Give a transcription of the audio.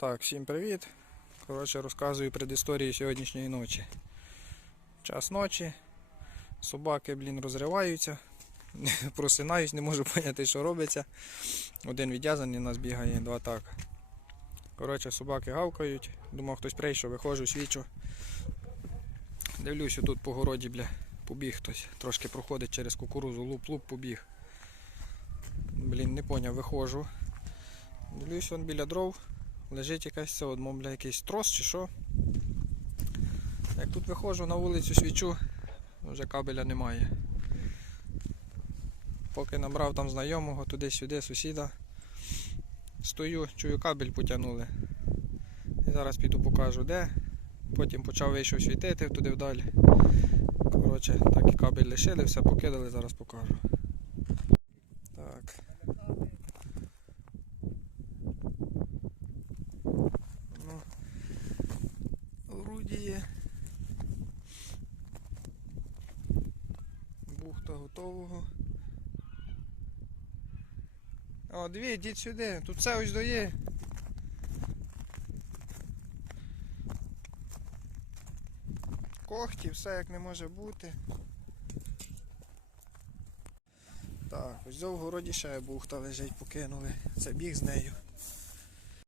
Так, всім привіт. Коротше, розказую предісторію сьогоднішньої ночі. Час ночі. Собаки, блін, розриваються. Просинаюсь, не можу поняти, що робиться. Один відв'язаний нас бігає, два так. Коротше, собаки гавкають. Думав, хтось прийшов, виходжу, свічу. Дивлюся, тут по городі, бля, побіг хтось. Трошки проходить через кукурузу, луп-луп побіг. Блін, не поняв, виходжу. Дивлюсь, он біля дров. Лежить якась це, от, мовля, якийсь трос чи що. Як тут виходжу на вулицю свічу, вже кабеля немає. Поки набрав там знайомого туди-сюди, сусіда. Стою, чую, кабель потягнули. І зараз піду покажу де. Потім почав вийшов світити туди вдалі. Коротше, так і кабель лишили, все покидали, зараз покажу. Так. Ну, орудіє. Бухта готового. О, дві, йдіть сюди, тут все ось доє. Когті, все як не може бути. Так, ось в городі ще бухта лежить, покинули. Це біг з нею.